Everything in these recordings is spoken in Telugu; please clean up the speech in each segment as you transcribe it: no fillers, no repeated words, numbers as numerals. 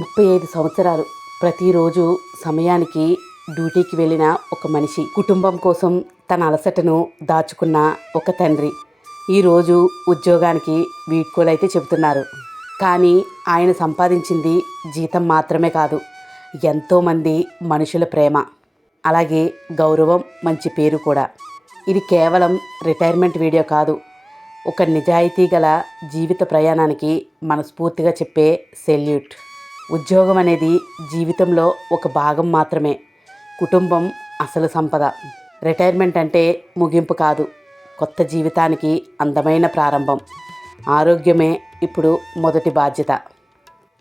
35 సంవత్సరాలు ప్రతిరోజు సమయానికి డ్యూటీకి వెళ్ళిన ఒక మనిషి, కుటుంబం కోసం తన అలసటను దాచుకున్న ఒక తండ్రి ఈరోజు ఉద్యోగానికి వీడ్కోలైతే చెబుతున్నారు. కానీ ఆయన సంపాదించింది జీతం మాత్రమే కాదు, ఎంతోమంది మనుషుల ప్రేమ, అలాగే గౌరవం, మంచి పేరు కూడా. ఇది కేవలం రిటైర్మెంట్ వీడియో కాదు, ఒక నిజాయితీ గల జీవిత ప్రయాణానికి మనస్ఫూర్తిగా చెప్పే సెల్యూట్. ఉద్యోగం అనేది జీవితంలో ఒక భాగం మాత్రమే, కుటుంబం అసలు సంపద. రిటైర్మెంట్ అంటే ముగింపు కాదు, కొత్త జీవితానికి అందమైన ప్రారంభం. ఆరోగ్యమే ఇప్పుడు మొదటి బాధ్యత.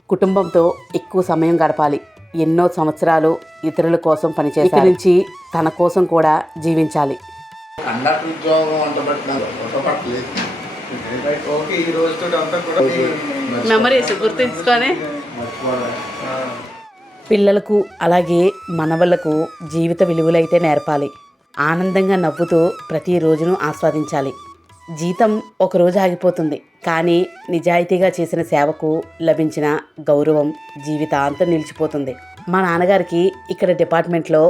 కుటుంబంతో ఎక్కువ సమయం గడపాలి, ఎన్నో సంవత్సరాలు ఇతరుల కోసం పనిచేసి ఇక్కడి నుంచి తన కోసం కూడా జీవించాలి. కండక్టర్ ఉద్యోగం మెమరీస్ గుర్తుంచుకొని పిల్లలకు అలాగే మనవళ్లకు జీవిత విలువలైతే నేర్పాలి. ఆనందంగా నవ్వుతూ ప్రతిరోజును ఆస్వాదించాలి. జీతం ఒకరోజు ఆగిపోతుంది, కానీ నిజాయితీగా చేసిన సేవకు లభించిన గౌరవం జీవితాంతం నిలిచిపోతుంది. మా నాన్నగారికి ఇక్కడ డిపార్ట్మెంట్లో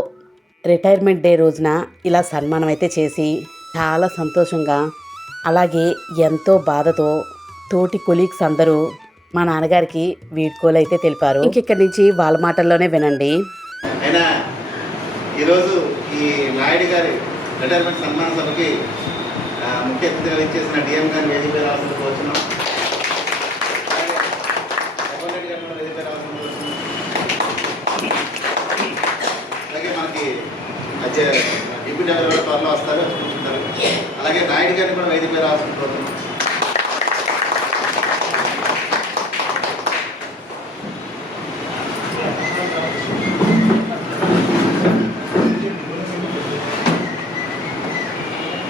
రిటైర్మెంట్ డే రోజున ఇలా సన్మానం అయితే చేసి చాలా సంతోషంగా, అలాగే ఎంతో బాధతో తోటి కొలీగ్స్ అందరూ మా నాన్నగారికి వీడ్కోలు అయితే తెలిపారు. ఇంకెక్కడి నుంచి వాళ్ళ మాటల్లోనే వినండి. అయినా ఈరోజు ఈ నాయుడు గారి రిటైర్మెంట్ సన్మాన సభకి ముఖ్య అతిథిగా ఇచ్చేసిన డిఎం గారిని వేదికపై రావాల్సిందిగా వచ్చినాం. అలాగే మనకి డిప్యూటీ ఎవరు కూడా త్వరలో వస్తారు. అలాగే నాయుడు గారిని కూడా వేదికపై రావాల్సిందిగా కోరుతున్నాం.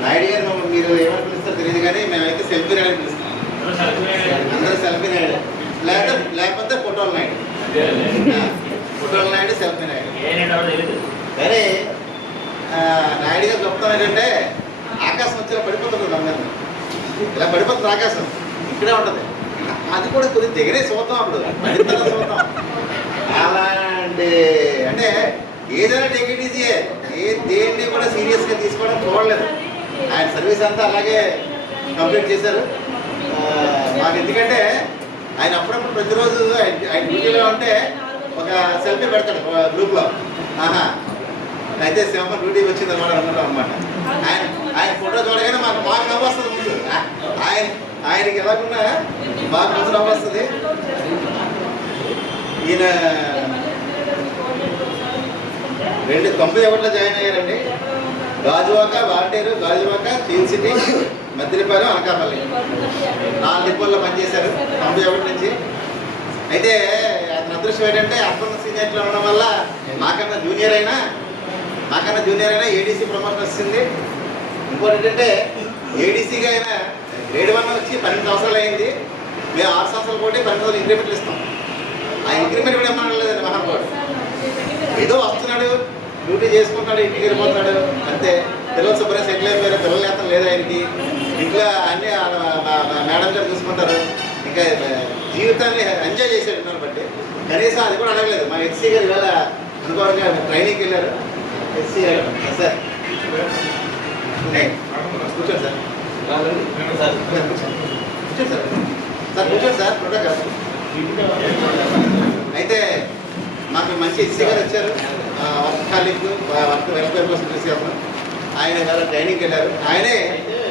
నాయుడు గారు మీరు ఏమని పిలుస్తారో తెలియదు, కానీ మేమైతే సెల్ఫీ నాయుడు పిలుస్తాం. అందరూ సెల్ఫీ నాయుడు, లేకపోతే ఫోటోల నాయుడు. ఫోటోల నాయుడు, సెల్ఫీ నాయుడు. కానీ నాయుడు గారు చెప్తాం ఏంటంటే, ఆకాశం వచ్చి ఇలా పడిపోతుంది, అందరినీ ఇలా పడిపోతుంది ఆకాశం, ఇక్కడే ఉంటుంది. అది కూడా కొద్దిగా దగ్గరే చూద్దాం, అప్పుడు పడితేనే చూద్దాం. అలాంటి అంటే ఏదైనా టేక్ ఇట్ ఈజీయే, దేన్ని కూడా సీరియస్గా తీసుకోవడం చూడలేదు. ఆయన సర్వీస్ అంతా అలాగే కంప్లీట్ చేశారు. మాకు ఎందుకంటే ఆయన అప్పుడప్పుడు ప్రతిరోజు ఆయన డ్యూటీలో ఉంటే ఒక సెల్ఫీ పెడతాడు గ్రూప్లో. అయితే సింహ డ్యూటీకి వచ్చింది అన్నమాట అనుకుంటాం అనమాట. ఆయన ఫోటో చూడగానే మాకు బాగా నవ్వు వస్తుంది. ముందు ఆయనకి ఎలాగున్నా బాగా ముందు నవ్వు వస్తుంది. ఈయన 1991లో జాయిన్ అయ్యారండి. గాజువాక, వాల్టేరు, గాజువాక, స్టీల్ సిటీ, మద్దిలపాలెం, అనకాపల్లి 4 డిపోల్లో పనిచేశారు 91 నుంచి. అయితే అతని అదృష్టం ఏంటంటే అర్బన్ సీనియర్లో ఉండడం వల్ల మాకన్నా జూనియర్ అయినా ఏడీసీ ప్రమోషన్ వచ్చింది. ఇంకోటి ఏంటంటే ఏడీసీగా అయినా గ్రేడ్ 1 వచ్చి 12 సంవత్సరాలు అయింది. మేము 6 సంవత్సరాలు పోటీ 12 రోజులు ఇంక్రిమెంట్లు ఇస్తాం. ఆ ఇంక్రిమెంట్ కూడా ఏమన్నా లేదండి. మహానుభావుడు ఏదో వస్తున్నాడు, డ్యూటీ చేసుకుంటాడు, ఇంటికి వెళ్ళిపోతాడు అంతే. పిల్లలు శుభ్రంగా సెటిల్ అయిపోయారు, పిల్లల నేతం లేదు ఆయనకి. ఇంట్లో అన్నీ మేడం గారు చూసుకుంటారు. ఇంకా జీవితాన్ని ఎంజాయ్ చేశాడు మిమ్మల్ని బట్టి. కనీసం అది కూడా అడగలేదు. మా ఎస్సీ గారు ఇవాళ అనుకోవడంగా ట్రైనింగ్కి వెళ్ళారు. ఎస్సీ గారు సార్ కూర్చోండి సార్, కూర్చోండి సార్ ప్రొడక్ట్ కాదు. అయితే మాకు మంచి ఎస్సీ గారు వచ్చారు. వర్క్ కాలిక్ వర్క్ వెల్ఫేర్ కోసం తీసుకెళ్తాం. ఆయన గారు ట్రైనింగ్కి వెళ్ళారు. ఆయనే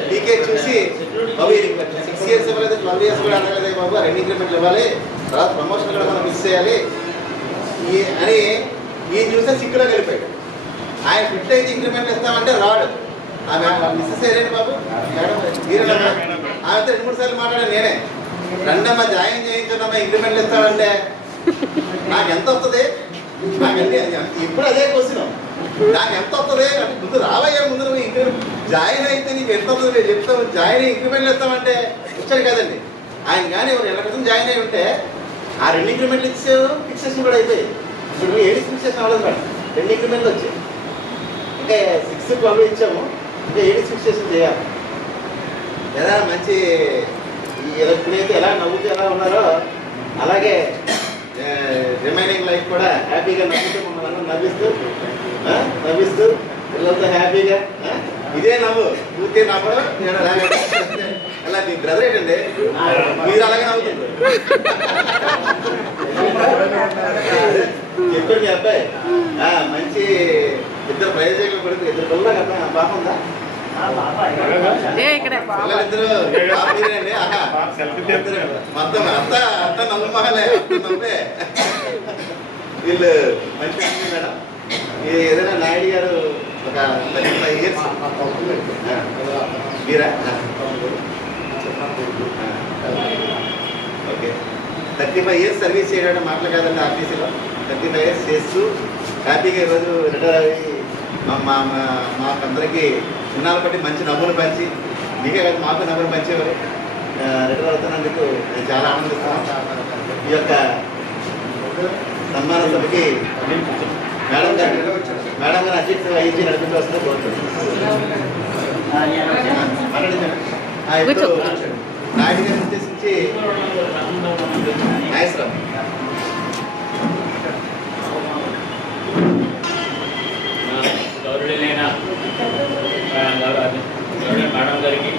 డీకే చూసి, బాబు 6 ఇయర్స్ ఇవ్వలేదు, 12 ఇయర్స్ కూడా అడగలేదు బాబు, 2 ఇంక్రిమెంట్లు ఇవ్వాలి, తర్వాత ప్రమోషన్ కూడా మనం మిస్ చేయాలి అని ఈయన చూసే సిక్కులో వెళ్ళిపోయాడు. ఆయన ఫిట్ అయితే ఇంక్రిమెంట్లు ఇస్తామంటే రాడు. మిస్సెస్ ఏరేంటి బాబు మేడం మీరేనా? ఆమెతో 2-3 సార్లు మాట్లాడాను నేనే. రెండమ్మా జాయిన్ చేయించండమ్మా, ఇంక్రిమెంట్లు ఇస్తామంటే నాకు ఎంత వస్తుంది, నాకు ఇప్పుడు అదే క్వశ్చన్, నాకు ఎంత వస్తుంది అంటే ముందు రావయ్యా, ముందు నువ్వు ఇంక్రిమెంట్ జాయిన్ అయితే నీకు ఎంత వస్తుంది నేను చెప్తాను, జాయిన్ అయ్యి ఇంక్రిమెంట్లు ఇస్తామంటే వచ్చాడు కదండి ఆయన. కానీ 2 నెలల క్రితం జాయిన్ అయ్యి ఉంటే ఆ 2 ఇంక్రిమెంట్లు ఇచ్చారు, ఫిక్సేషన్ కూడా అయిపోయి. ఇప్పుడు నువ్వు 7 ఫిక్సేషన్ అవ్వలేదు మేడం, 2 ఇంక్రిమెంట్లు వచ్చాయి. ఇంకా 6, 12 ఇచ్చాము, ఇంకా 7 ఫిక్సేషన్ చేయాలి. ఎలా మంచి ఇప్పుడైతే ఎలా నవ్వుతూ ఎలా ఉన్నారో అలాగే హ్యాపీగా నవ్వుతూ మమ్మల్ని నవ్విస్తూ నవ్విస్తూ పిల్లలతో హ్యాపీగా ఇదే నవ్వు ఊరికే నవ్వడం నేను అలా మీ బ్రదర్ ఏంటండి మీరు అలాగే నవ్వుతుంది చెప్పాడు మీ అబ్బాయి మంచి ఇద్దరు ప్రయోజకులు కొడుకు ఇద్దరు పిల్లలు కదా బాగుందా పిల్లలిద్దరు మీరేండి మొత్తం అంతా నవ్వు మహలే నవ్వే వీళ్ళు మంచి ఫ్యామిలీ మేడం ఇది ఏదైనా నాయుడు గారు ఒక 35 years మీరా ఓకే 35 years సర్వీస్ చేయడం మాటలు కాదండి ఆర్టీసీలో 35 years చేస్తూ హ్యాపీగా ఈరోజు రిటైర్ అయ్యి మాకందరికీ చిన్నాలు బట్టి మంచి నవ్వులు పంచి మీకే కాదు మాకు నవ్వులు పంచేవారు రిటైర్ అవుతున్నందుకు నేను చాలా ఆనందిస్తున్నాను. ఈ యొక్క సన్మాన సభకి మేడం గారు అధ్యక్ష వహించి నడిపించి వస్తే ఇప్పుడు నాయుడు గారిని ఉద్దేశించి నాగేశ్వరరావు గౌరవనీయులైన మేడం గారికి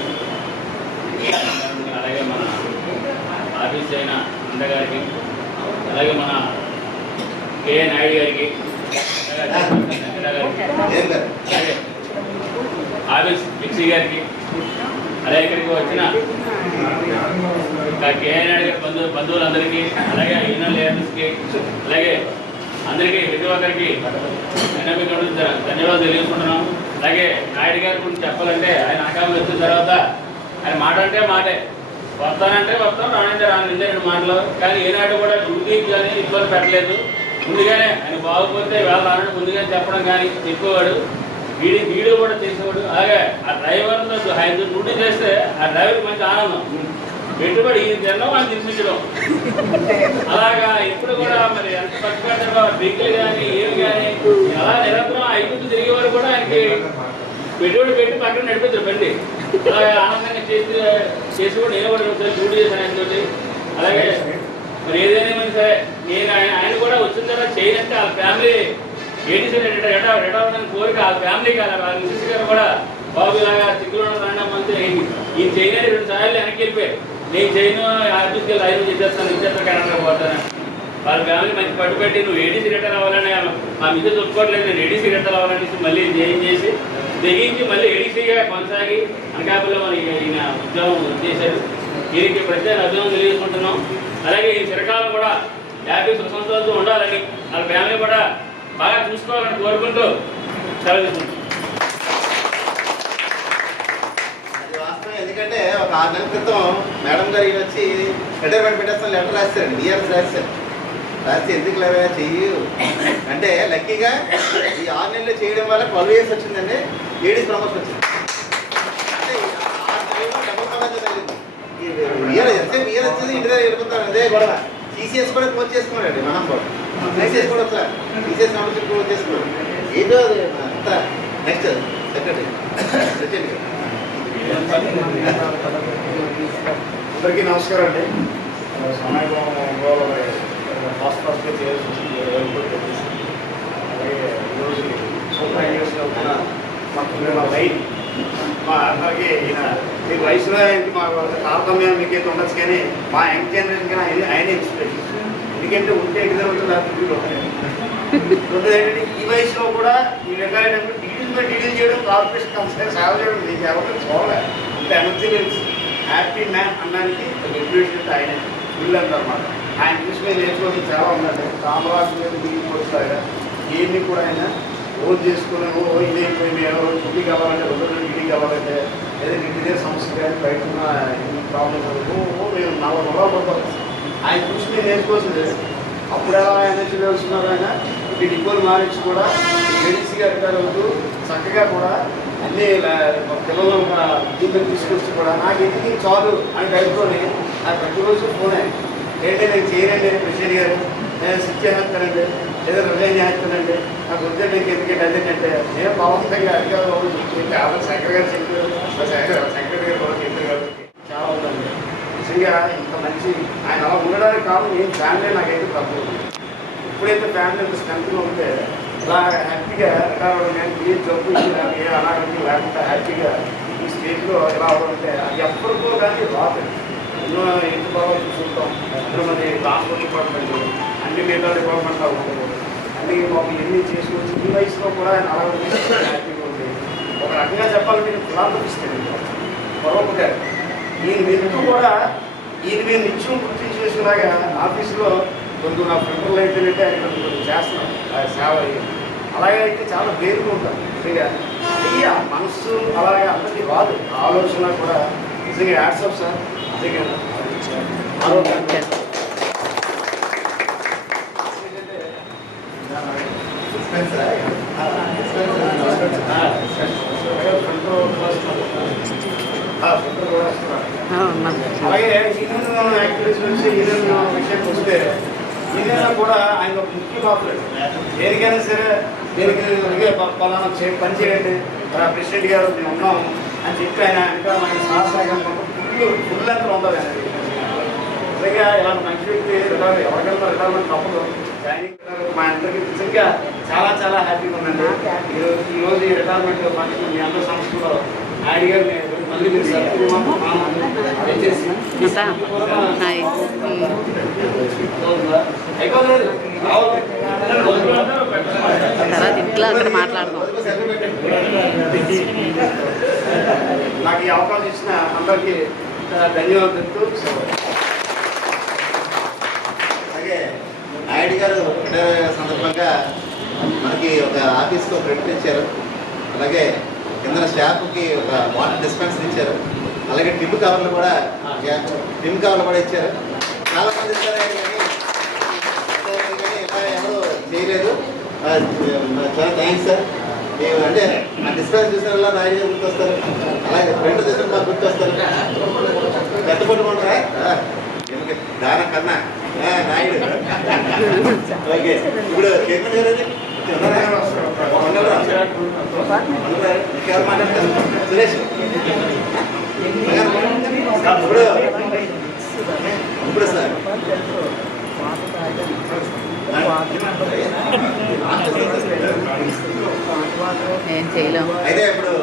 అలాగే మన ఆఫీస్ అయిన అందగారికి అలాగే మన కేఏ నాయుడు గారికి అలాగే ఆఫీస్ మిక్సీ గారికి అలాగే ఇక్కడికి వచ్చిన కేఏ నాయుడు గారి బంధువులందరికీ అలాగే యూనియన్ లీడర్స్కి అలాగే అందరికీ ప్రతి ఒక్కరికి ధన్యవాదాలు తెలియజేసుకుంటున్నాం. అలాగే నాయుడు గారి గురించి చెప్పాలంటే ఆయన అకాలం వచ్చిన తర్వాత ఆయన మాట అంటే మాటే వస్తానంటే వస్తాం రానంటే రాను 2 మాటలు కానీ ఏనాడు కూడా డ్యూటీకి కానీ ఇబ్బంది పెట్టలేదు. ముందుగానే ఆయన బాగోపోతే వేళ రానని ముందుగానే చెప్పడం కానీ చెప్పేవాడు. వీడియో కూడా చేసేవాడు. అలాగే ఆ డ్రైవర్తో ఆయన డ్యూటీ చేస్తే ఆ డ్రైవర్కి మంచి ఆనందం. పెట్టుబడి ఈ తినడం వాళ్ళు తినిపించడం అలాగా ఇప్పుడు కూడా మరి ఎంత పట్టుబడ్డారో డ్రింకులు కానీ ఏమి కానీ అలా నిరంతరం 5 తిరిగే వారు కూడా ఆయనకి పెట్టుబడి పెట్టి పక్కన నడిపించారు బండి. అలాగే ఆనందంగా చేసి కూడా నేను కూడా డ్యూటీ చేశాను ఆయనతోటి. అలాగే మరి ఏదైనా సరే నేను ఆయన కూడా వచ్చిన తర్వాత చేయనంటే వాళ్ళ ఫ్యామిలీ ఏటీసీ రిటైర్ అవ్వడానికి కోరిక వాళ్ళ ఫ్యామిలీకి వాళ్ళ మిస్సెస్ గారు కూడా బాబు ఇలాగా చిక్కులో రండి మంది ఈయన చేయని 2 సార్లు వెనక్కి వెళ్ళిపోయారు. నేను చేయను ఆర్టీసీకి లైన్ ఇచ్చేస్తాను కరెక్ట్గా పోతాను. వాళ్ళ ఫ్యామిలీ మంచి పట్టుబెట్టి నువ్వు ఏడీసీ రిటైర్ అవ్వాలని మా మిద్దె చూసుకోవట్లేదు నేను ఏడీసీ రిటైర్ అవ్వాలని మళ్ళీ జైన్ చేసి తెగించి మళ్ళీ ఏడీసీగా కొనసాగి అనకాపల్లిలో మనకి ఈయన ఉద్యోగం చేశారు. దీనికి ప్రత్యేక అభినందనలు తెలియజేసుకుంటున్నాం. అలాగే ఈ చిరకాలం కూడా హ్యాపీ సుఖంతో ఉండాలని వాళ్ళ ఫ్యామిలీ కూడా బాగా చూసుకోవాలని కోరుకుంటూ సెలవు తీసుకుంటాం. ఎందుకంటే ఒక 6 నెలల క్రితం మేడం గారు ఈయన వచ్చి రిటైర్మెంట్ పెట్టేస్తాను లెటర్ రాశారండి. డిఆర్ఎస్ రాశారు. రాస్తే ఎందుకు లేవా చెయ్యు అంటే లక్కీగా ఈ 6 నెలలు చేయడం వల్ల 12 years వచ్చిందండి. ఏడీస్ ప్రమోషన్ వచ్చింది. అంటే 6 నెలల్లో డబుల్ కలర్ జరిగింది. ఇయర్ వచ్చేది ఇంటి దగ్గర వెళ్ళిపోతారు. అదే గొడవ. టీసీఎస్ కూడా క్లోజ్ చేసుకున్నాడండి మనం కూడా. టీసీఎస్ కూడా సార్ టీసీఎస్ మెంబర్షిప్ క్లోజ్ చేసుకున్నాడు. ఏదో అంతా నెక్స్ట్ సెక్రటరీ ప్రెసిడెంట్ గారు. అందరికీ నమస్కారం అండి. సమయం ఫాస్ట్ చేయాల్సి వచ్చింది. అలాగే ఈరోజు సూపర్ ఇంగ్లీష్లో మాకు లైన్ మా అందరికీ ఈయన మీ వయసులో ఏంటి మా తారతమ్యం మీకైతే ఉండొచ్చు కానీ మా యంగ్ జనరేషన్ కానీ ఆయనే ఇన్స్పిరేషన్. ఎందుకంటే ఉంటే ఎటు జరుగుతుంది వీళ్ళు ఉంటాయి. రెండోది ఏంటంటే ఈ వయసులో కూడా ఈ రకాలైన డీడీల్ చేయడం కార్పొరేషన్ కంపెనీ సేవ చేయడం మీకు ఎవరికి చూడలేదు. అంత ఎనర్జీ తెలుసు. హ్యాపీ మ్యాన్ అనడానికి రెగ్యులేషన్ ఆయన వీళ్ళు అంటారన్నమాట. ఆయన చూసి మీద నేర్చుకోవడం చాలా ఉందండి. కామరాజు మీద దిగిపోతారు ఇవన్నీ కూడా ఆయన రోజు చేసుకుని ఇదైపోయి మేము డ్యూటీ కావాలంటే 2 రోజులు డ్యూటీ కావాలంటే ఏదైనా ఇంటి సమస్య కానీ బయట ఉన్న ప్రాబ్లమ్ మేము 4 రోజులు పడతాం. ఆయన చూసి మేము నేర్చుకోవాల్సింది. అప్పుడు ఎలా ఎనర్జీ తెలుస్తున్నారు ఆయన ఈ డిపోలు మారించి కూడా ఏడీసీ గారి అవుతూ చక్కగా కూడా అన్నీ పిల్లలు దీన్ని తీసుకొచ్చి కూడా నాకు ఎందుకు చాలు అని టైప్లోని నాకు ప్రతిరోజు ఫోనే ఏంటంటే నేను చేయనండి ప్రెసిడెంట్ గారు నేను స్విచ్ చేస్తానండి ఏదో రిజైన్ చేస్తానండి నాకు వద్దే నీకు ఎందుకంటే అదేంటంటే నేను బలవంతంగా అధికారులు శంకర్ గారు చెప్పారు శంకర్ గారు కూడా చెప్పారు కాబట్టి చాలా ఉందండి. నిజంగా ఇంత మంచి ఆయన అలా ఉండడానికి కారణం ఏం ఫ్యామిలీ నాకైతే తప్పు ఎప్పుడైతే ఫ్యామిలీ అంత స్ట్రెంత్గా ఉంటే అలా హ్యాపీగా రిటైర్ నేను ఏ జబ్బు ఏ అనారోగ్యం లేకుండా హ్యాపీగా ఈ స్టేజ్లో ఎలా అవ్వాలంటే అది ఎప్పటికో కానీ రాదు. ఎన్నో ఎంత బాగా చూసుకుంటాం, అందులో మరి ట్రాన్స్పోర్ట్ డిపార్ట్మెంట్ అన్ని మిగతా డిపార్ట్మెంట్ ఉంటుంది, అన్ని మాకు ఎన్ని చేసుకొచ్చి ఈ వయసులో కూడా ఆయన అలా హ్యాపీగా ఉంది. ఒక రకంగా చెప్పాలంటే నేను ఫిలాంథ్రపిస్ట్ పరోపకారి. ఈయన వెతుకు కూడా ఈయన మేము నిత్యం గుర్తించి చేసుకున్నాగా ఆఫీసులో కొంచెం నా ఫ్రెండ్లు అయితేనంటే ఆయన కొంచెం చేస్తున్నాం సేవ. అలాగే అయితే చాలా పేరుగా ఉంటాం నిజంగా. అయ్యా మనస్సు అలాగే అందరికీ రాదు, ఆలోచన కూడా నిజంగా యాడ్సప్ సార్. నిజంగా ఆరోగ్యం అలాగే యూనియన్ యాక్టివిటీస్ నుంచి యూనియన్ విషయానికి వస్తే యూనియన్ కూడా ఆయన ఒక ముఖ్య పాత్ర. దేనికైనా సరే దీనికి పలానా పని చేయండి, ప్రెసిడెంట్ గారు మేము ఉన్నాము అని చెప్పి ఆయన ఇంకా మన సహసాగం ఫుల్ అంతా ఉంటుంది అనేది. నిజంగా ఇలాంటి మంచి వ్యక్తి ఎవరికైనా రిటైర్మెంట్ తప్పదు. జాయినింగ్ మా అందరికీ నిజంగా చాలా చాలా హ్యాపీగా ఉందండి. ఈరోజు ఈ రిటైర్మెంట్ ఫంక్షన్ మీ అందరి సంస్థలో ఆయన గారు మళ్ళీ మీరు తర్వాత ఇంట్లో అందరూ మాట్లాడదాం. నాకు ఈ అవకాశం ఇచ్చిన అందరికీ ధన్యవాదాలు చెప్తూ. అలాగే నాయుడు గారు రిటైర్ సందర్భంగా మనకి ఒక ఆఫీస్కి ఒక ప్రింట్ ఇచ్చారు, అలాగే కింద స్టాఫ్కి ఒక వాటర్ డిస్పెన్సర్ ఇచ్చారు, అలాగే టిమ్ కవర్లు కూడా ఇచ్చారు. చాలామంది ఇచ్చారు కానీ ఇలా ఎవరు చేయలేదు. చాలా థ్యాంక్స్ సార్. మేము అంటే ఆ డిస్పెన్స్ చూసిన నాయుడు గారు గుర్తొస్తారు, అలాగే ప్రింట్ చూసిన మాకు గుర్తొస్తారు. పెద్ద పట్టుకుంటారా దాని కన్నా నాయుడు. ఓకే, ఇప్పుడు కేంద్ర గారు సురేష్ ఇప్పుడు సార్ ఏం చేయలేము. అయితే ఇప్పుడు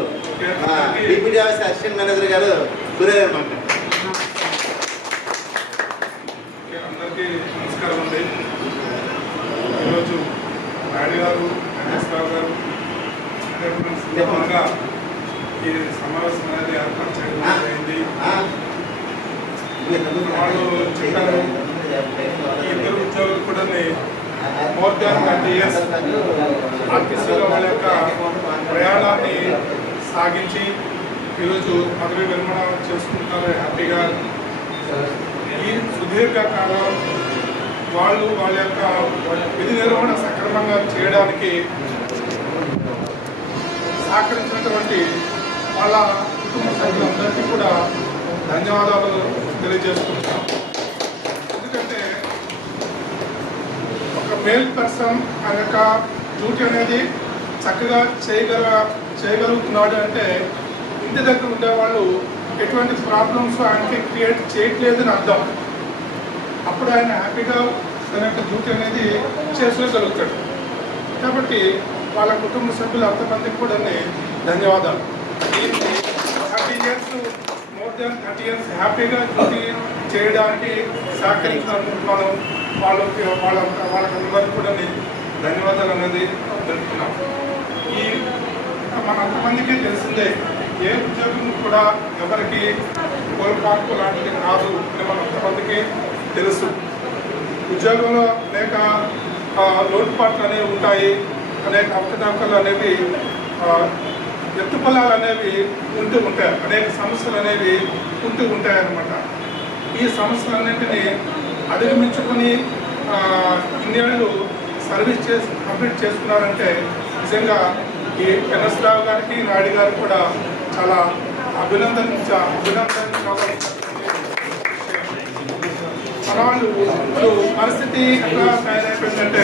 డిప్యూటీ ఆఫీస్ అసిస్టెంట్ మేనేజర్ గారు సూర్య గారు మాట్లాడారు. అందరికీ నమస్కారం అండి. ఈరోజు నాయుడు గారు రావు గారు సందర్భంగా ఈ సమావేశం అనేది ఏర్పాటు చేయడం జరిగింది. వాళ్ళు చెప్పారు ఈ ఇద్దరు ఉద్యోగులు కూడా మోర్ దాన్ 30 years ఆర్టీసీలో వాళ్ళ యొక్క ప్రయాణాన్ని సాగించి ఈరోజు పదవి విరమణ చేసుకుంటున్నారు హ్యాపీగా. ఈ సుదీర్ఘ కాలం వాళ్ళు వాళ్ళ యొక్క విధి నిర్వహణ సక్రమంగా చేయడానికి సహకరించినటువంటి వాళ్ళ కుటుంబ సభ్యులందరికీ కూడా ధన్యవాదాలు తెలియజేసుకుంటున్నాం. ఎందుకంటే ఒక మేల్ పర్సన్ ఆ యొక్క డ్యూటీ అనేది చక్కగా చేయగలుగుతున్నాడు అంటే ఇంటి దగ్గర ఉండేవాళ్ళు ఎటువంటి ప్రాబ్లమ్స్ ఆయనకి క్రియేట్ చేయట్లేదని అర్థం. అప్పుడు ఆయన హ్యాపీగా తన యొక్క డ్యూటీ అనేది చేసుకోగలుగుతాడు. కాబట్టి వాళ్ళ కుటుంబ సభ్యులు అంతమందికి కూడా ధన్యవాదాలు. 30 years మోర్ దాన్ 30 years హ్యాపీగా డ్యూటీ చేయడానికి సహకరించినందుకు మనం వాళ్ళకందరికీ కూడా ధన్యవాదాలు అనేది తెలుపుతున్నాం. ఈ మన అంతమందికి తెలిసిందే, ఏ ఉద్యోగం కూడా ఎవరికి కోల్పాటు లాంటిది కాదు అని మన అంతమందికి తెలుసు. ఉద్యోగంలో అనేక లోటుపాట్లు అనేవి ఉంటాయి, అనేక అవకతవకలు అనేవి ఎత్తుపల్లాలు అనేవి ఉంటూ ఉంటాయి, అనేక సమస్యలు అనేవి ఉంటూ ఉంటాయి అన్నమాట. ఈ సమస్యలన్నింటినీ అధిగమించుకొని ఇన్నేళ్ళు సర్వీస్ చేసి కంప్లీట్ చేసుకున్నారంటే నిజంగా ఈ ఎన్ఎస్ రావు గారికి నాయుడు గారికి కూడా చాలా అభినందనలు. మన వాళ్ళు ఇప్పుడు పరిస్థితి ఎట్లా తయారైపోయిందంటే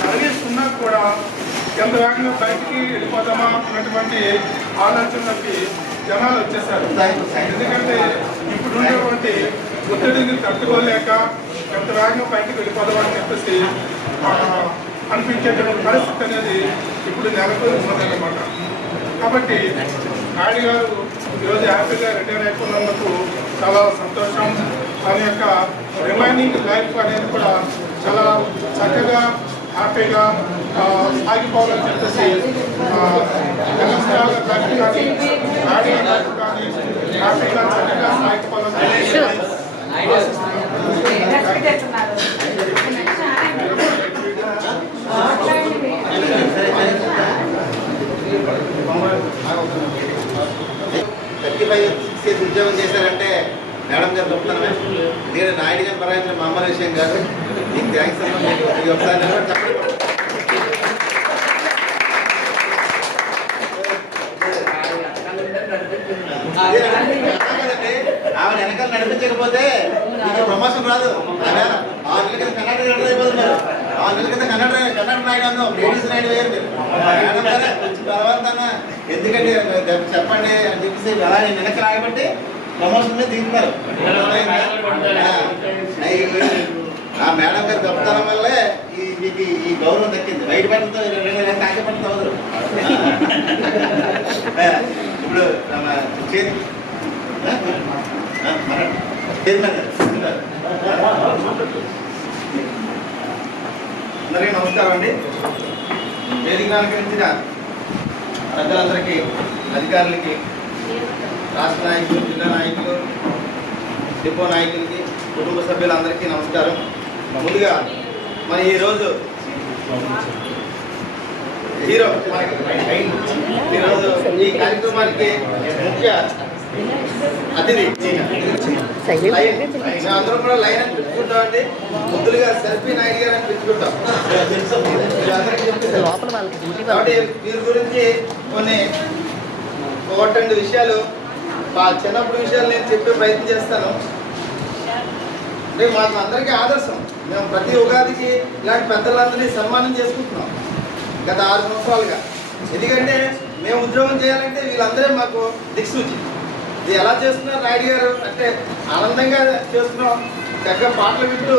సర్వీస్ ఉన్నా కూడా ఎంత వేగంగా బయటికి వెళ్ళిపోతామా అన్నటువంటి ఆలోచనలకి జనాలు వచ్చేసారు. ఎందుకంటే ఇప్పుడు ఉండేటువంటి ఒత్తిడిని తట్టుకోలేక ఎంత వేగంగా పైకి వెళ్ళిపోదామని చెప్పేసి అనిపించేటువంటి పరిస్థితి అనేది ఇప్పుడు నెలకొని ఉన్నదన్నమాట. కాబట్టి నాయుడు గారు ఈరోజు హ్యాపీగా రిటైర్ అయిపోయినందుకు చాలా సంతోషం. తన యొక్క రిమైనింగ్ లైఫ్ అనేది కూడా చాలా చక్కగా హ్యాపీగా సాగిపోవాలని చెప్పేసి తెలంగాణ లైఫ్ కానీ నాయుడు లైఫ్ కానీ హ్యాపీగా చక్కగా సాగిపోవాలని ఉద్యోగం చేశారంటే మేడం గారు చెప్తున్నాను. నేను నాయుడు గారు పరాయించిన మామూలు విషయం కాదు. మీకు థ్యాంక్స్ అమ్మా. మీకు ఒకసారి చెప్పండి. ఆవిడ వెనకాల నడిపించకపోతే మీకు ప్రమోషన్ రాదు. 6 నెలల కింద కన్నడ రైడర్ అయిపోతున్నారు. 6 నెలల కింద కన్నడ నాయుడు అన్నాం, లేడీస్ నాయుడు వేరు మీరు. తర్వాత ఎందుకంటే చెప్పండి అని చెప్పేసి అలా వెనక్కి రాయబట్టి ప్రమోషన్ మీద దిగుతున్నారు. ఆ మేడం గారు గొప్పతనం వల్లే మీకు ఈ గౌరవం దక్కింది. బయట పట్టడంతో తాకపట్టడం అవదు. ఇప్పుడు అందరికీ నమస్కారం అండి. వేదిక అలంకరించిన ప్రజలందరికీ, అధికారులకి, రాష్ట్ర నాయకులు, జిల్లా నాయకులు, డిపో నాయకులకి, కుటుంబ సభ్యులందరికీ నమస్కారం. ముందుగా మరి ఈరోజు ఈరోజు ఈ కార్యక్రమానికి ముఖ్య అతిథి అందరం కూడా లైన్ అని పెట్టుకుంటామండి. ముందుగా సెల్ఫీ నాయుడు గారు అని పెట్టుకుంటాం. కాబట్టి వీరి గురించి కొన్ని 1-2 విషయాలు, చిన్నప్పుడు విషయాలు నేను చెప్పే ప్రయత్నం చేస్తాను. అంటే మాకు అందరికీ ఆదర్శం. మేము ప్రతి ఉగాదికి ఇలాంటి పెద్దలందరినీ సన్మానం చేసుకుంటున్నాం గత 6 సంవత్సరాలుగా. ఎందుకంటే మేము ఉద్యోగం చేయాలంటే వీళ్ళందరే మాకు దిక్సూచి. ఇది ఎలా చేస్తున్నారు నాయుడు గారు అంటే ఆనందంగా చేస్తున్నాం. చక్కగా పాటలు వింటూ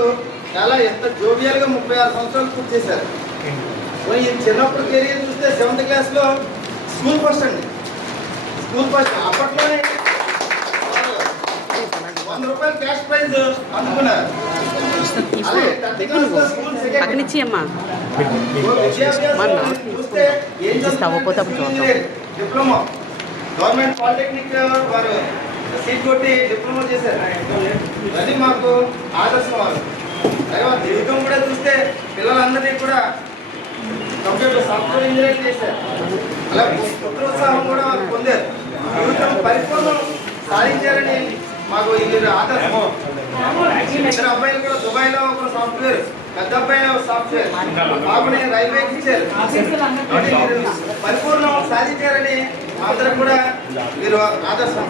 చాలా ఎంత జోబియల్గా 36 సంవత్సరాలు పూర్తి చేశారు. ఈ చిన్నప్పుడు కెరీర్ చూస్తే 7th క్లాస్లో స్కూల్ ఫస్ట్ అండి. స్కూల్ ఫస్ట్ అప్పట్లోనే 100 రూపాయలు క్యాష్ ప్రైజ్ అందుకున్నారు. డిప్లొమా గవర్నమెంట్ పాలిటెక్నిక్ వారు సీట్ కొట్టి డిప్లొమా చేశారు. అది మాకు ఆదర్శం. వారు తర్వాత జీవితం కూడా చూస్తే పిల్లలందరినీ కూడా కంప్యూటర్ సాఫ్ట్వేర్ ఇంజనీరింగ్ చేశారు. అలా పుత్రోత్సాహం కూడా వారు పొందారు. జీవితం పరిపూర్ణం సాధించారని మాకు ఇది ఆదర్శం. ఇద్దరు అబ్బాయిలు కూడా దుబాయ్లో ఒక సాఫ్ట్వేర్, పెద్ద అబ్బాయి సాఫ్ట్వేర్, బాబుని రైల్వేకి ఇచ్చారు. పరిపూర్ణం సాధించారని అందరం కూడా మీరు ఆదర్శం.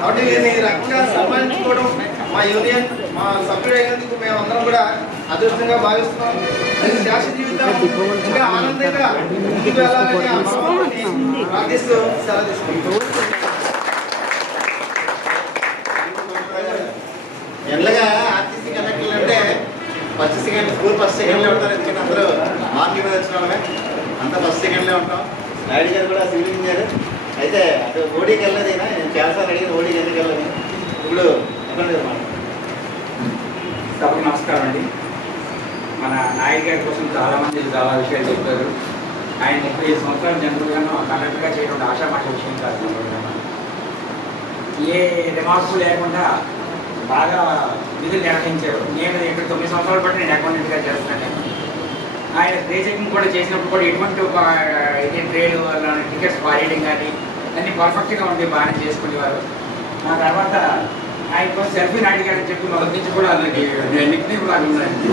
కాబట్టి వీరిని ఈ రకంగా సన్మానించుకోవడం మా యూనియన్, మా సభ్యుడు అయినందుకు మేము అందరం కూడా అదృష్టంగా భావిస్తున్నాం. శాశ్వత జీవితం ఇంకా ఆనందంగా ముందుకు వెళ్ళాలని ఆ భగవంతుని ప్రార్థిస్తూ సెలవు తీసుకుంటాం. జనరల్గా ఆర్టీసీ కండక్టర్లు అంటే ఫస్ట్ సెకండ్ స్కూల్ ఫస్ట్ సెకండ్లో ఉంటారు. ఎందుకంటే అందరూ మార్నింగ్ మీద వచ్చిన వాళ్ళమే అంతా ఫస్ట్ సెకండ్లో ఉంటాం. నాయుడు గారు కూడా సివిల్ ఇంజనీర్. అయితే అటు ఓడీకి వెళ్ళలేదు. అయినా నేను చాలాసార్లు అడిగిన ఓడీకి ఎందుకు వెళ్ళని. ఇప్పుడు చెప్పండి మాట. సభకు నమస్కారం అండి. మన నాయుడు గారి కోసం చాలామంది చాలా విషయాలు చెప్పారు. ఆయన 35 సంవత్సరాలు జనరల్గాను కండక్టర్గా చేయడం ఆశామాష విషయం కాదు. ఏ రిమార్క్స్ లేకుండా బాగా విధులు నిర్వహించారు. నేను ఇక్కడ 9 సంవత్సరాలు బట్టి నేను అకౌంటెంట్గా చేస్తున్నాను. ఆయన ట్రే చెకింగ్ కూడా చేసినప్పుడు కూడా ఎటువంటి ట్రేడ్ వల్ల టికెట్స్ రీడింగ్ కానీ అన్నీ పర్ఫెక్ట్గా ఉండి బాగానే చేసుకునేవారు. ఆ తర్వాత ఆయన కోసం సెల్ఫీ నాయుడు గారు చెప్పి మొదటి నుంచి కూడా అలాగే నిక్నేమ్ లాగా ఉన్నాయండి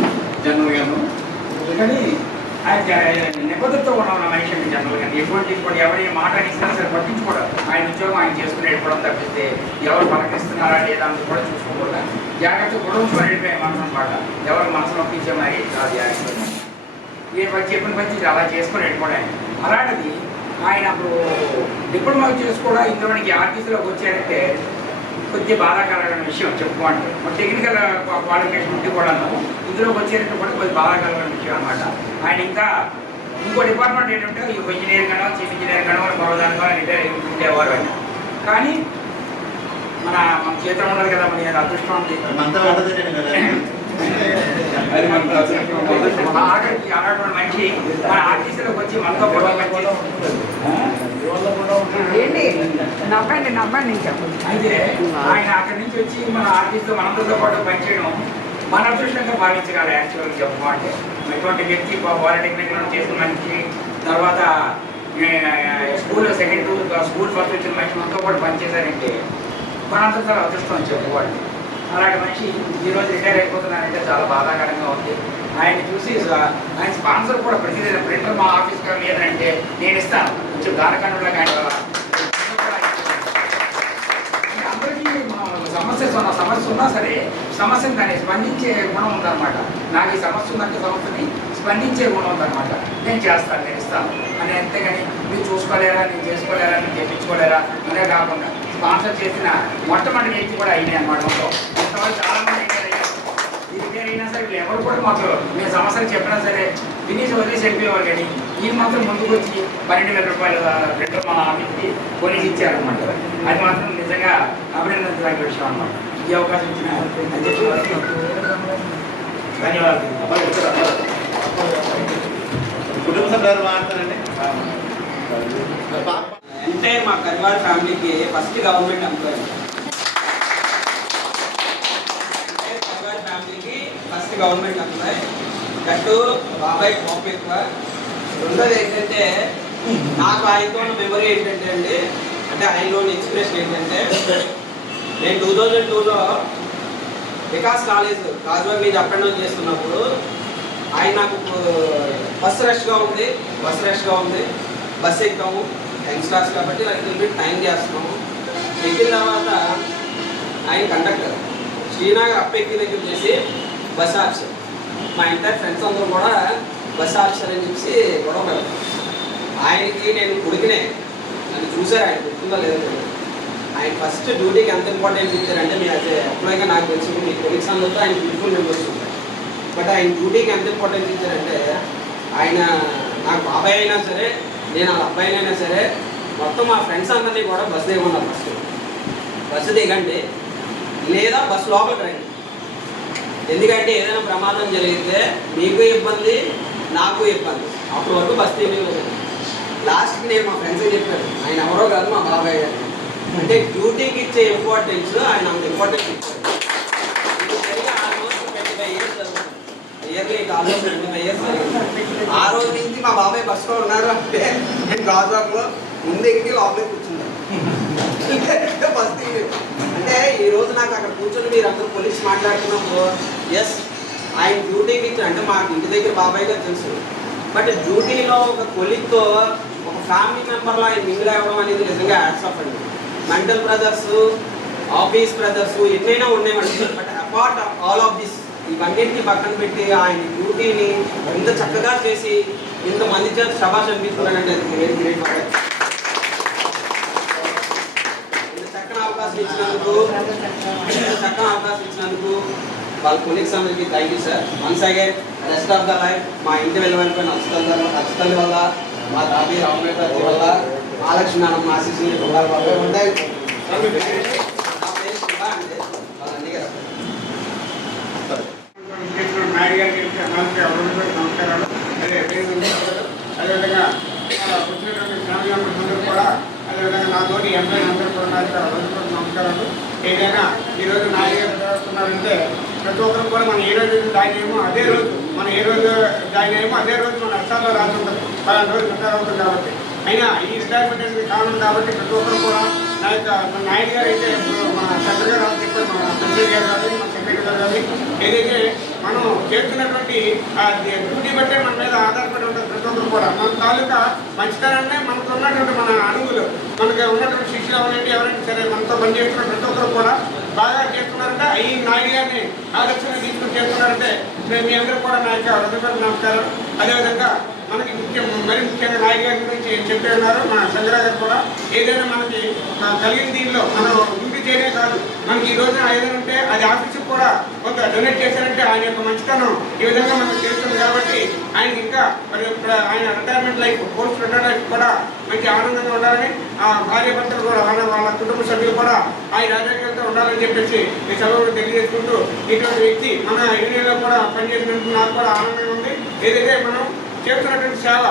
జనరల్గాను. కానీ ఆయన నిబద్ధతతో ఉన్న మనిషి అండి జనరల్గా. ఎటువంటి ఇప్పుడు ఎవరి మాట ఇచ్చినా సరే పట్టించుకోవడం. ఆయన ఉద్యోగం ఆయన చేసుకుని వెళ్ళిపోవడం తప్పిస్తే ఎవరు పలకరిస్తున్నారా లేదా అని కూడా చూసుకోకూడదు. జాగ్రత్తగా కూడా ఉంచుకొని వెళ్ళిపోయే మనసు అనమాట. ఎవరు మనసు నొప్పించే మరి చాలా జాగ్రత్తగా ఏ చెప్పిన పని అలా చేసుకొని వెళ్ళిపోవడం. అలాంటిది ఆయన అప్పుడు డిప్లొమా చేసి కూడా ఇందులోనికి ఆర్టీసీలోకి వచ్చారంటే కొద్దిగా బాధాకరమైన విషయం చెప్పుకోండి. టెక్నికల్ క్వాలిఫికేషన్ ఉంటే కూడాను ఇందులోకి వచ్చేటప్పుడు కూడా కొద్దిగా బాధాకరమైన విషయం అనమాట. ఆయన ఇంకా ఇంకో డిపార్ట్మెంట్ ఏంటంటే ఇంజనీరింగ్ అనో చీఫ్ ఇంజనీరింగ్ అనో మరోదానికో రిటైర్ ఉండేవారు ఆయన. కానీ మన చేతిలో ఉన్నది కదా, మన అదృష్టం ఉంది. ఆఖరికి అలాంటి మంచి మన ఆర్టీసీలోకి వచ్చి మనతో కూడా మంచి నవ్వండి అయితే ఆయన అక్కడి నుంచి వచ్చి మన ఆర్టీసీతో మనందరితో పాటు పనిచేయడం మన అదృష్టంగా భావించగల యాక్చువల్గా చెప్పమంటే. ఇటువంటి వ్యక్తి పాలిటెక్నిక్లో చేసిన మంచి, తర్వాత స్కూల్ సెకండ్ స్కూల్ ఫస్ట్ వచ్చిన మనిషి మనతో పాటు పనిచేశారంటే మనందరితో అదృష్టం అని చెప్పుకోవాలి. అలాంటి మనిషి ఈరోజు రిటైర్ అయిపోతున్నారంటే చాలా బాధాకరంగా ఉంది. ఆయన చూసి ఆయన స్పాన్సర్ కూడా ప్రతిదీ ప్రింటర్ మా ఆఫీస్ కానీ లేదంటే నేను ఇస్తాను కొంచెం దానకండులో కానీ అందరికీ సమస్య ఉన్నా సరే సమస్యను దాన్ని స్పందించే గుణం ఉందన్నమాట. నాకు ఈ సమస్య ఉందంటే సమస్యని స్పందించే గుణం ఉందన్నమాట. నేను చేస్తాను, నేను ఇస్తాను అని. అంతేగాని మీరు చూసుకోలేరా, నేను చేసుకోలేరా, నేను చేయించుకోలేరా అనే కాకుండా స్పాన్సర్ చేసిన మొట్టమొదటి వ్యక్తి కూడా అయినాయి అన్నమాట. ఇంతవరకు చాలామంది రిటైర్ అయినా సరే వీళ్ళు ఎవరు కూడా మాకు మేము సమస్యలు చెప్పినా సరే వినేసి వదిలేసి వెళ్ళిపోయేవారు. కానీ ఈ మాత్రం ముందుకు వచ్చి 12,000 రూపాయలు రెండు మా ఆఫీస్కి కొనేసి ఇచ్చారనమాట. అది మాత్రం నిజంగా అభినందించడానికి విషయం అనమాట. ఈ అవకాశం ఇచ్చిన అధ్యక్షులు ధన్యవాదాలు. కుటుంబ సభ్యులు మాట్లాడండి. అంటే మా కరివార్ ఫ్యామిలీకి ఫస్ట్ గవర్నమెంట్ ఎంప్లాయీ. కరివార్ ఫ్యామిలీకి ఫస్ట్ గవర్నమెంట్ ఎంప్లాయీ. దట్టు బాబాయ్ కోపం ఎక్కువ. రెండోది ఏంటంటే నాకు ఆయనతో ఉన్న మెమరీ ఏంటంటే అండి, అంటే ఆయనలోని ఎక్స్ప్రెషన్ ఏంటంటే, నేను 2002లో వికాస్ కాలేజ్ రాజువారి మీద అప్ అండ్ డౌన్ చేస్తున్నప్పుడు ఆయన నాకు బస్ రష్గా ఉంది బస్ ఎక్కాము, యంగ్స్టర్స్ కాబట్టి లిటిల్ టైం చేస్తున్నాము. ఎక్కిన తర్వాత ఆయన కండక్టర్ శ్రీనగర్ అప్పెక్కి దగ్గర చేసి బస్ ఆఫీసర్, మా ఇంటర్ ఫ్రెండ్స్ అందరూ కూడా బస్ ఆఫీసర్ అని చెప్పి గొడవ పెడతాం. ఆయనకి నేను కొడుకునే, నన్ను చూసారు, ఆయన గుర్తుందో లేదో. ఆయన ఫస్ట్ డ్యూటీకి ఎంత ఇంపార్టెన్స్ ఇచ్చారంటే, మీరు అదే ఎంప్లాయ్గా నాకు తెలుసు, మీ కొలీగ్స్ అందరితో ఆయన బ్యూటిఫుల్ మెంబర్స్ ఉంటారు. బట్ ఆయన డ్యూటీకి ఎంత ఇంపార్టెన్స్ ఇచ్చారంటే, ఆయన నాకు బాబాయ్ అయినా సరే, నేను వాళ్ళ అబ్బాయినైనా సరే, మొత్తం మా ఫ్రెండ్స్ అందరినీ కూడా బస్సు దిగమన్నారు. బస్సు దిగండి లేదా బస్సు లోపలికి రండి. ఎందుకంటే ఏదైనా ప్రమాదం జరిగితే మీకు ఇబ్బంది, నాకు ఇబ్బంది. అప్పటి వరకు బస్సు దిగలేదు. లాస్ట్కి నేను మా ఫ్రెండ్స్కి చెప్పాను, ఆయన ఎవరో కాదు మా బాబాయ్ గారు. అంటే డ్యూటీకి ఇచ్చే ఇంపార్టెన్స్ ఆయన అంత ఇంపార్టెన్స్ ఇచ్చారు. ఆల్మోస్ట్ 25 years జరుగుతుంది. ఇయర్లీ ఆల్మోస్ట్ 25 years జరిగింది. ఆ రోజు నుంచి మా బాబాయ్ బస్సులో ఉన్నారు అంటే నేను గాజువాకలో ముందు ఎక్కి లోపలికి కూర్చున్నాను. బస్సు తీయలేదు. అంటే ఈరోజు నాకు అక్కడ కూర్చొని మీరు అందరూ పోలీస్ మాట్లాడుతున్నప్పుడు ఎస్ ఆయన డ్యూటీకి ఇచ్చారు. అంటే మాకు ఇంటి దగ్గర బాబాయ్ గారు తెలుసు. బట్ డ్యూటీలో ఒక కొలీగ్తో ఒక ఫ్యామిలీ మెంబర్లో ఆయన మింగిల్ అవ్వడం అనేది నిజంగా హ్యాట్స్ ఆఫ్ అండి. మెంటల్ బ్రదర్స్, ఆఫీస్ బ్రదర్స్ ఎన్నైనా ఉండేవండి. But apart all of this, ఇవన్నింటినీ పక్కన పెట్టి ఆయన డ్యూటీని ఇంత చక్కగా చేసి ఇంతమంది చేత శభాష్ అనిపిస్తున్నానంటే అది వెరీ గ్రేట్. ఇంత చక్కని అవకాశం ఇచ్చినందుకు వాళ్ళ కొలీగ్స్ అందరికీ thank you sir. Once again rest of the life మా ఇంటి వెళ్ళిపోయిన అచ్చతల్లి వల్ల, మా తాతయ్య రామేట వల్ల, మహాలక్ష్మి నాన్నమ్మ ఆశీస్సులు ఉంటాయి. వాళ్ళన్నీ కదా నాయుడు గారికి నమస్కారాలు. అదేవిధంగా వచ్చినటువంటి ఫ్యామిలీ మెంబర్స్ అందరూ కూడా, అదేవిధంగా నా తోటి ఎంప్లాయీ అందరూ కూడా నమస్కారాలు. ఏదైనా ఈరోజు నాయుడు గారు చదువుతున్నారంటే ప్రతి ఒక్కరు కూడా మనం ఏ రోజు జాయిన్ అయ్యామో అదే రోజు, మనం ఏ రోజు జాయిన్ అయ్యామో అదే రోజు మన అర్థాల్లో రాసి ఉంటుంది. 10 రోజులు రిటైర్ అవుతుంది కాబట్టి. అయినా ఈ రిటైర్మెంట్ అనేది కారణం కాబట్టి ప్రతి ఒక్కరు కూడా నా యొక్క మన నాయుడు గారు అయితే మన సెక్రటరీ గారు చెప్పారు, మన ప్రెసిడెంట్ గారు కానీ మన సెక్రటరీ గారు కానీ ఏదైతే మనం చేస్తున్నటువంటి డ్యూటీ బట్టే మన మీద ఆధారపడి ఉంటుంది. ప్రతి ఒక్కరు కూడా మన తాలూకా మంచితనాన్ని మనకు ఉన్నటువంటి మన అణువులు, మనకి ఉన్నటువంటి శిక్షలు ఎవరంటే సరే మనతో పనిచేస్తున్న ప్రతి ఒక్కరు కూడా బాగా చేస్తున్నారంటే ఈ నాయుడు గారిని ఆదర్శంగా తీసుకుని చేస్తున్నారంటే నేను మీ అందరూ కూడా నా యొక్క హృదయపూర్వక నమస్కారం. అదేవిధంగా మనకి మరి ముఖ్యంగా నాయుడు గారి గురించి చెప్పి ఉన్నారు మన సంజయ్ గారు కూడా. ఏదైనా మనకి కలిగిన దీనిలో మనం డ్యూటీ చేయడమే కాదు, మనకి ఈ రోజున ఏదైనా ఉంటే అది ఆఫీస్కి కూడా కొంత డొనేట్ చేశారంటే ఆయన యొక్క మంచితనం ఈ విధంగా మనకు తెలుస్తుంది. కాబట్టి ఆయనకి ఇంకా మరి ఆయన retirement life, post retired life కూడా మంచి ఆనందంగా ఉండాలని, ఆ భార్య భర్తలు కూడా వాళ్ళ కుటుంబ సభ్యులు కూడా ఆయన ఆరోగ్యంతో ఉండాలని చెప్పేసి ఈ సభలో తెలియజేసుకుంటూ, ఇటువంటి వ్యక్తి మన యూనియన్లో కూడా పనిచేసినందుకు నాకు కూడా ఆనందంగా ఉంది. ఏదైతే మనం చేస్తున్నటువంటి సేవ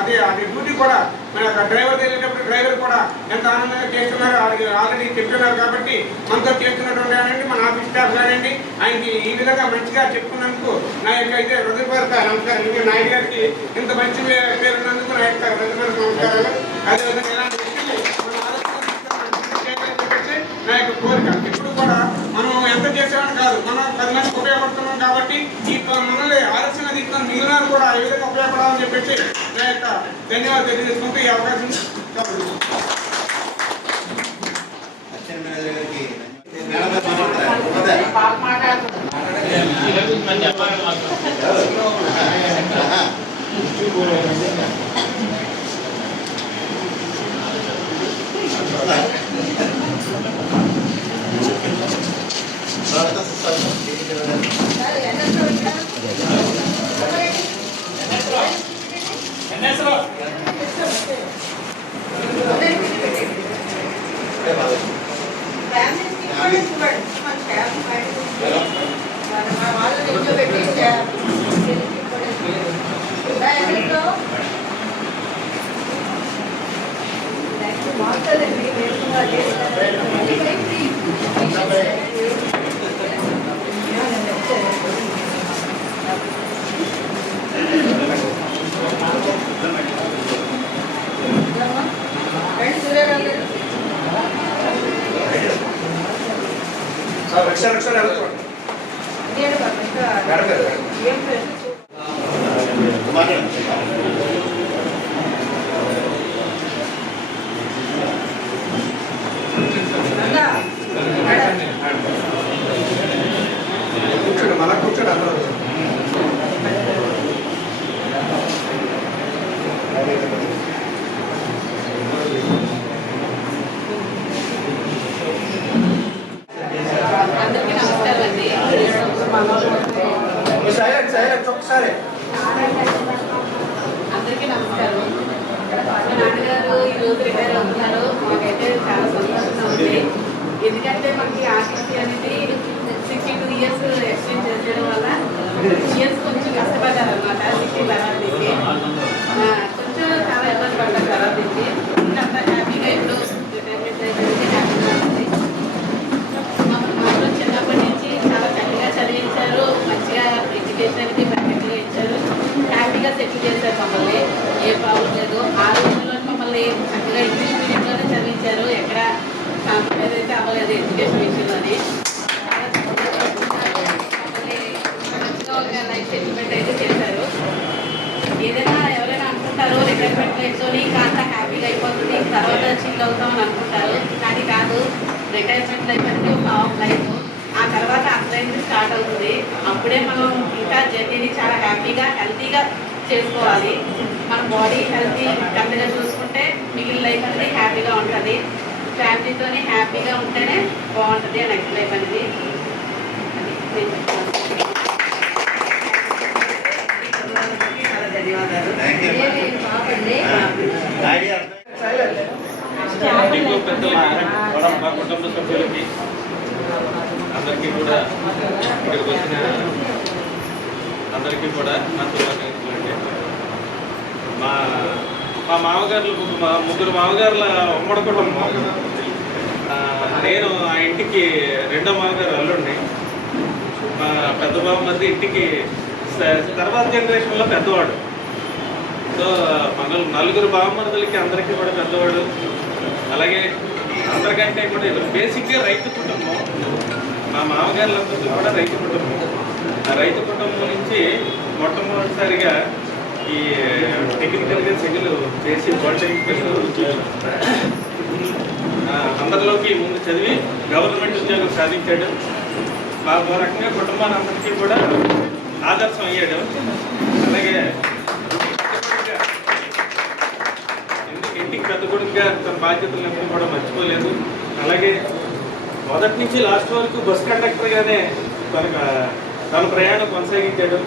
అది డ్యూటీ కూడా మన డ్రైవర్ వెళ్ళేటప్పుడు డ్రైవర్ కూడా ఎంత ఆనందంగా చేస్తున్నారు ఆల్రెడీ చెప్తున్నారు. కాబట్టి మనతో చేస్తున్నటువంటి కానివ్వండి, మన ఆఫీస్ స్టాఫ్ కానివ్వండి, ఆయనకి ఈ విధంగా మంచిగా చెప్పుకున్నందుకు నా యొక్క అయితే హృదయపూర్వక నమస్కారం. ఇంకా నాయుడు గారికి ఇంత మంచి పేరు ఉన్నందుకు నా యొక్క హృదయపూర్వక నమస్కారాలు. అదేవిధంగా ఇలాంటి వ్యక్తులు మన నా యొక్క కోరిక. ఇప్పుడు కూడా మనం ఎంత చేసామని కాదు, మనం 10 మందికి ఉపయోగపడుతున్నాం. కాబట్టి ఈ మనల్ని ఆలస్యంగా తీసుకున్న మిగిలిన కూడా ఈ విధంగా ఉపయోగపడాలని చెప్పేసి నా యొక్క ధన్యవాదాలు తెలియజేసుకుంటూ ఈ అవకాశం అందరికీ నమస్కారం. మా నాన్నగారు ఈరోజు రిటైర్ అవుతున్నారు. మాకైతే చాలా సంతోషంగా ఉంది. ఎందుకంటే మనకి ఆర్టీసీ అనేది 62 ఇయర్స్ ఎక్స్టెండ్ చేసేయడం వల్ల ఇయర్స్ కొంచెం కష్టపడ్డారు అనమాట. 60 తర్వాత నుంచి కొంచెం చాలా ఇబ్బంది పడ్డారు. తర్వాత నుంచి అంతా హ్యాపీగా ఇప్పుడు రిటైర్మెంట్ అయితే హ్యాపీగా ఉంది. మాకు చిన్నప్పటి నుంచి చాలా చక్కగా చదివించారు, మంచిగా ఎడ్యుకేషన్ అనేది పర్ఫెక్ట్గా ఇచ్చారు, హ్యాపీగా సెటిల్ చేశారు మమ్మల్ని. ఏ ప్రాబ్లం లేదు. ఆ రోజుల్లో మమ్మల్ని చక్కగా ఇంగ్లీష్ మీడియంలోనే చదివించారు. ఎక్కడ కాంప్రమైజ్ అయితే అవ్వలేదు ఎడ్యుకేషన్ విషయంలోనే. మంచిగా ఒక లైఫ్ సెటిల్మెంట్ అయితే చేశారు. ఏదైనా ఎవరైనా అనుకుంటారు రిటైర్మెంట్ లైఫ్తోని ఇంకా అంతా హ్యాపీగా అయిపోతుంది, తర్వాత చిల్ అవుతామని అనుకుంటారు. కానీ కాదు, రిటైర్మెంట్ లైఫ్ అనేది ఒక హాఫ్ లైఫ్. ఆ తర్వాత అసలైంది స్టార్ట్ అవుతుంది. అప్పుడే మనం ఇంకా జర్నీని చాలా హ్యాపీగా హెల్తీగా చేసుకోవాలి. మన బాడీ హెల్తీ కరెక్ట్గా చూసుకుంటే మిగిలిన లైఫ్ అనేది హ్యాపీగా ఉంటుంది. ఫ్యామిలీతోని హ్యాపీగా ఉంటేనే బాగుంటుంది నెక్స్ట్ లైఫ్ అనేది. చాలా ధన్యవాదాలు. మా కుటుంబ సభ్యులకి అందరికీ కూడా ఇక్కడికి వచ్చిన అందరికీ కూడా నా శుభాకాంక్షలు అండి. మా ముగ్గురు మామగారుల ఉమ్మడి కుటుంబం. నేను ఆ ఇంటికి రెండో మామగారు అల్లుండి. మా పెద్ద బామ్మది ఇంటికి తర్వాత జనరేషన్లో పెద్దవాడు. సో నలుగురు బామ్మరుదులకి అందరికీ కూడా పెద్దవాడు. అలాగే అందరికంటే కూడా బేసిక్గా రైతు కుటుంబం. మా మామగారులందరికీ కూడా రైతు కుటుంబం. ఆ రైతు కుటుంబం నుంచి మొట్టమొదటిసారిగా ఈ టెక్నికల్గా సెగిల్ చేసి పాలిటెక్నికల్ అందరిలోకి ముందు చదివి గవర్నమెంట్ ఉద్యోగం సాధించాడు. ఆ రకంగా కుటుంబాన్ని అందరికీ కూడా ఆదర్శం అయ్యాడు. అలాగే ఇంటికి పెద్ద కొడుకుగా తన బాధ్యతలను ఎప్పుడు కూడా మర్చిపోలేదు. అలాగే మొదటి నుంచి లాస్ట్ వరకు బస్ కండక్టర్గానే తన ప్రయాణం కొనసాగించాడు.